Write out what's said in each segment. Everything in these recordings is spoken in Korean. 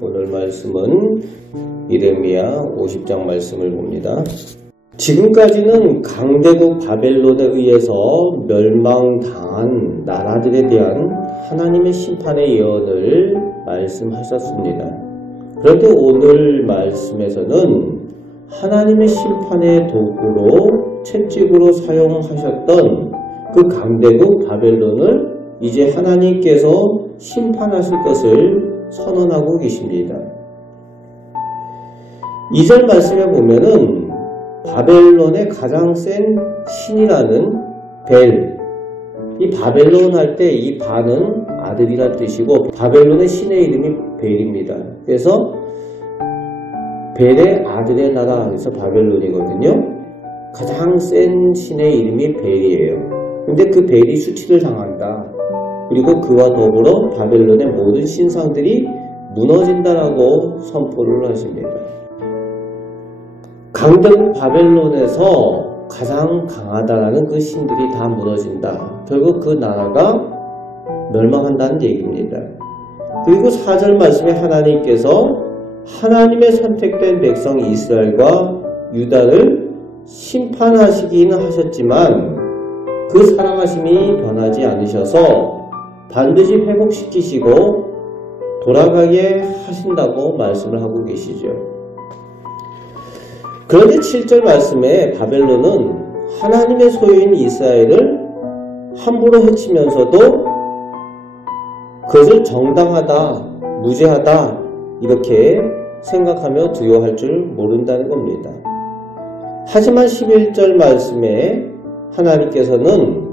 오늘 말씀은 예레미야 50장 말씀을 봅니다. 지금까지는 강대국 바벨론에 의해서 멸망당한 나라들에 대한 하나님의 심판의 예언을 말씀하셨습니다. 그런데 오늘 말씀에서는 하나님의 심판의 도구로 채찍으로 사용하셨던 그 강대국 바벨론을 이제 하나님께서 심판하실 것을 선언하고 계십니다. 2절 말씀에 보면은 바벨론의 가장 센 신이라는 벨, 이 바벨론 할 때 이 바는 아들이란 뜻이고 바벨론의 신의 이름이 벨입니다. 그래서 벨의 아들의 나라, 그래서 바벨론이거든요. 가장 센 신의 이름이 벨이에요. 근데 그 벨이 수치를 당한다. 그리고 그와 더불어 바벨론의 모든 신상들이 무너진다라고 선포를 하십니다. 강대국 바벨론에서 가장 강하다라는 그 신들이 다 무너진다. 결국 그 나라가 멸망한다는 얘기입니다. 그리고 4절 말씀에 하나님께서 하나님의 선택된 백성 이스라엘과 유다를 심판하시기는 하셨지만 그 사랑하심이 변하지 않으셔서 반드시 회복시키시고 돌아가게 하신다고 말씀을 하고 계시죠. 그런데 7절 말씀에 바벨론은 하나님의 소유인 이스라엘을 함부로 해치면서도 그것을 정당하다, 무죄하다 이렇게 생각하며 두려워할 줄 모른다는 겁니다. 하지만 11절 말씀에 하나님께서는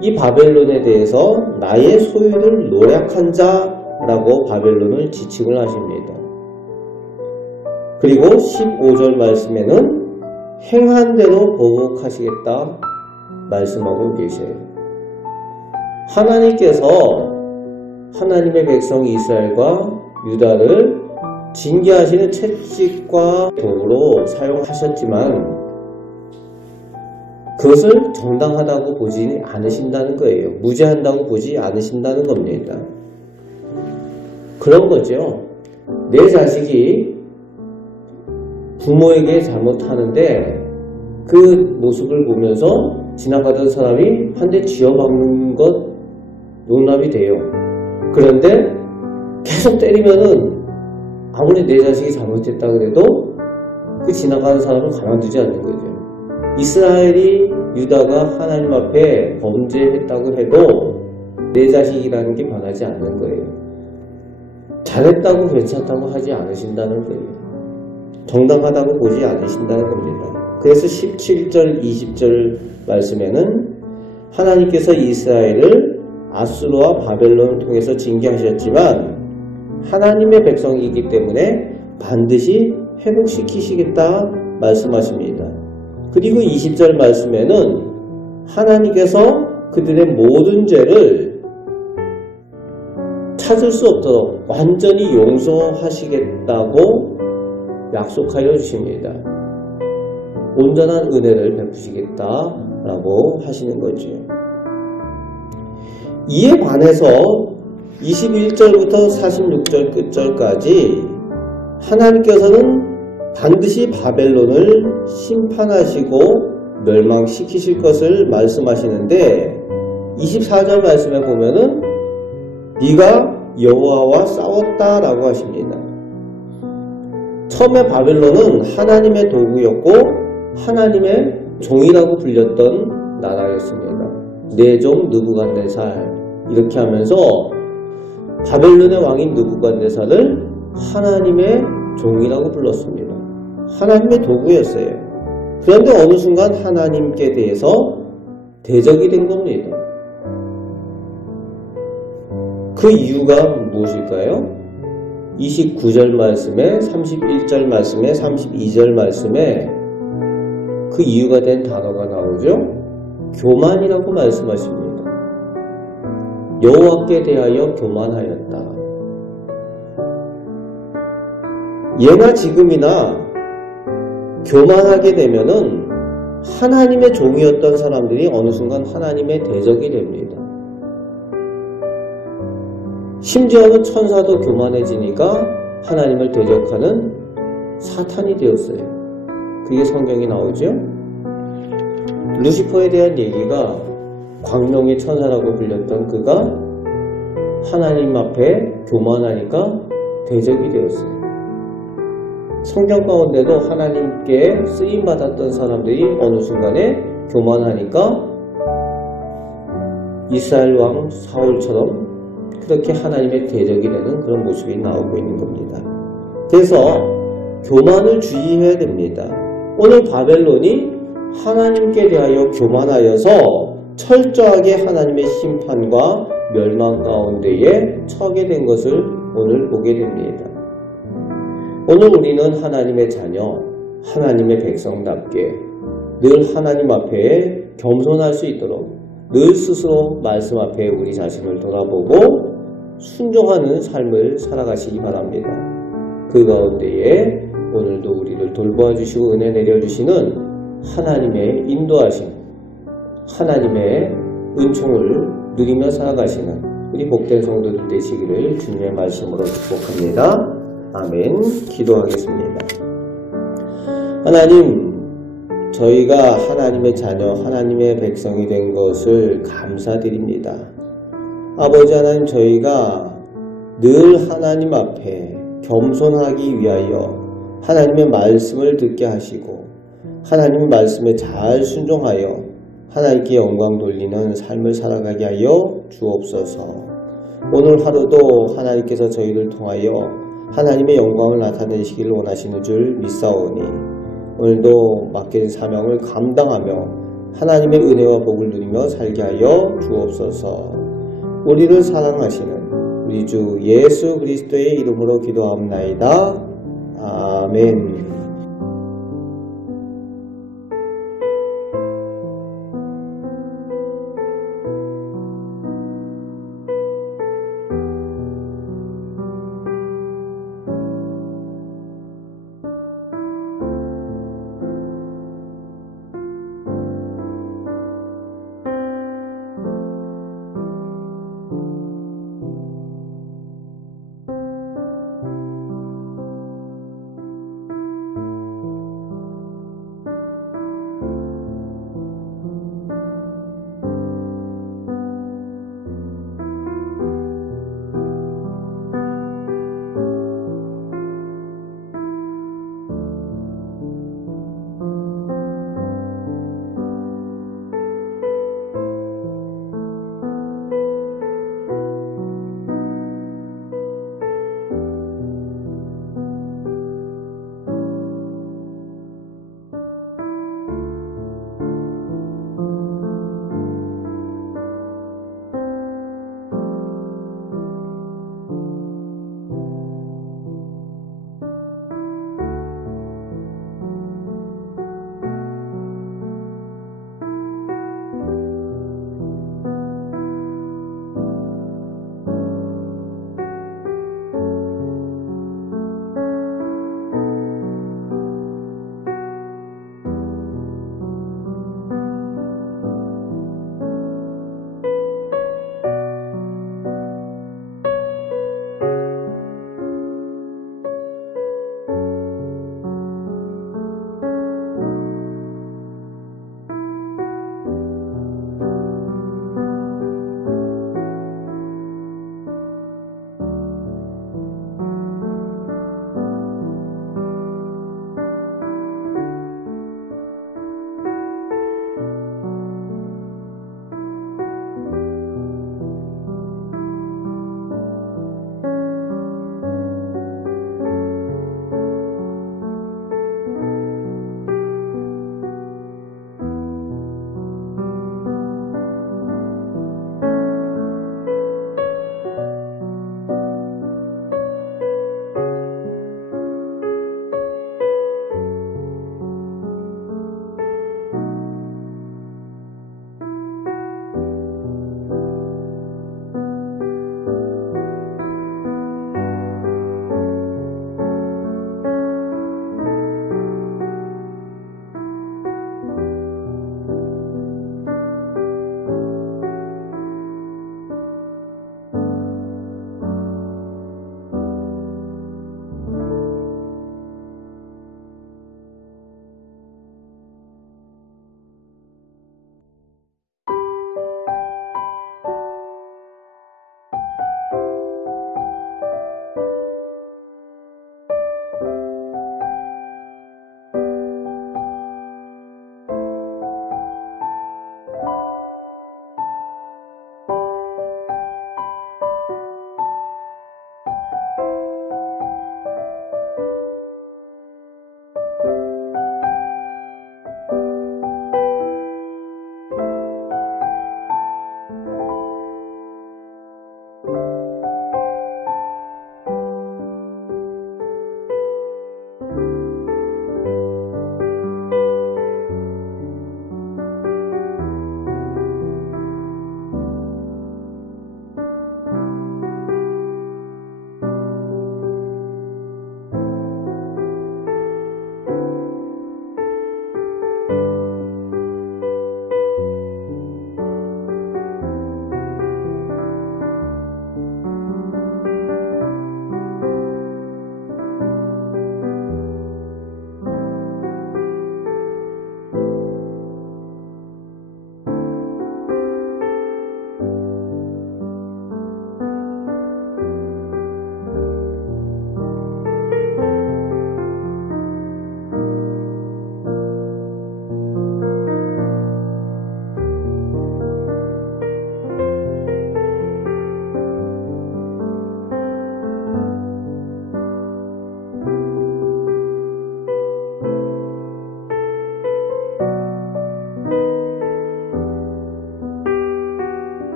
이 바벨론에 대해서 나의 소유를 노략한 자라고 바벨론을 지칭을 하십니다. 그리고 15절 말씀에는 행한 대로 보복하시겠다 말씀하고 계셔요. 하나님께서 하나님의 백성 이스라엘과 유다를 징계하시는 채찍과 도구로 사용하셨지만 그것을 정당하다고 보지 않으신다는 거예요. 무죄한다고 보지 않으신다는 겁니다. 그런 거죠. 내 자식이 부모에게 잘못하는데 그 모습을 보면서 지나가던 사람이 한 대 쥐어박는 것 용납이 돼요. 그런데 계속 때리면은 아무리 내 자식이 잘못했다 그래도 그 지나가는 사람을 가만두지 않는 거죠. 이스라엘이 유다가 하나님 앞에 범죄했다고 해도 내 자식이라는 게 변하지 않는 거예요. 잘했다고 괜찮다고 하지 않으신다는 거예요. 정당하다고 보지 않으신다는 겁니다. 그래서 17절, 20절 말씀에는 하나님께서 이스라엘을 아수르와 바벨론을 통해서 징계하셨지만 하나님의 백성이기 때문에 반드시 회복시키시겠다 말씀하십니다. 그리고 20절 말씀에는 하나님께서 그들의 모든 죄를 찾을 수 없도록 완전히 용서하시겠다고 약속하여 주십니다. 온전한 은혜를 베푸시겠다라고 하시는 거죠. 이에 반해서 21절부터 46절 끝절까지 하나님께서는 반드시 바벨론을 심판하시고 멸망시키실 것을 말씀하시는데 24절 말씀에 보면은 네가 여호와와 싸웠다라고 하십니다. 처음에 바벨론은 하나님의 도구였고 하나님의 종이라고 불렸던 나라였습니다. 내 종 느부갓네살 이렇게 하면서 바벨론의 왕인 느부갓네살을 하나님의 종이라고 불렀습니다. 하나님의 도구였어요. 그런데 어느 순간 하나님께 대해서 대적이 된 겁니다. 그 이유가 무엇일까요? 29절 말씀에 31절 말씀에 32절 말씀에 그 이유가 된 단어가 나오죠. 교만이라고 말씀하십니다. 여호와께 대하여 교만하였다. 예나 지금이나 교만하게 되면은 하나님의 종이었던 사람들이 어느 순간 하나님의 대적이 됩니다. 심지어는 천사도 교만해지니까 하나님을 대적하는 사탄이 되었어요. 그게 성경에 나오죠. 루시퍼에 대한 얘기가 광명의 천사라고 불렸던 그가 하나님 앞에 교만하니까 대적이 되었어요. 성경 가운데도 하나님께 쓰임받았던 사람들이 어느 순간에 교만하니까 이스라엘 왕 사울처럼 그렇게 하나님의 대적이 되는 그런 모습이 나오고 있는 겁니다. 그래서 교만을 주의해야 됩니다. 오늘 바벨론이 하나님께 대하여 교만하여서 철저하게 하나님의 심판과 멸망 가운데에 처하게 된 것을 오늘 보게 됩니다. 오늘 우리는 하나님의 자녀, 하나님의 백성답게 늘 하나님 앞에 겸손할 수 있도록 늘 스스로 말씀 앞에 우리 자신을 돌아보고 순종하는 삶을 살아가시기 바랍니다. 그 가운데에 오늘도 우리를 돌보아 주시고 은혜 내려주시는 하나님의 인도하심, 하나님의 은총을 누리며 살아가시는 우리 복된 성도들 되시기를 주님의 말씀으로 축복합니다. 아멘. 기도하겠습니다. 하나님, 저희가 하나님의 자녀, 하나님의 백성이 된 것을 감사드립니다. 아버지 하나님, 저희가 늘 하나님 앞에 겸손하기 위하여 하나님의 말씀을 듣게 하시고 하나님의 말씀에 잘 순종하여 하나님께 영광 돌리는 삶을 살아가게 하여 주옵소서. 오늘 하루도 하나님께서 저희를 통하여 하나님의 영광을 나타내시기를 원하시는 줄 믿사오니 오늘도 맡겨진 사명을 감당하며 하나님의 은혜와 복을 누리며 살게 하여 주옵소서. 우리를 사랑하시는 우리 주 예수 그리스도의 이름으로 기도하옵나이다. 아멘.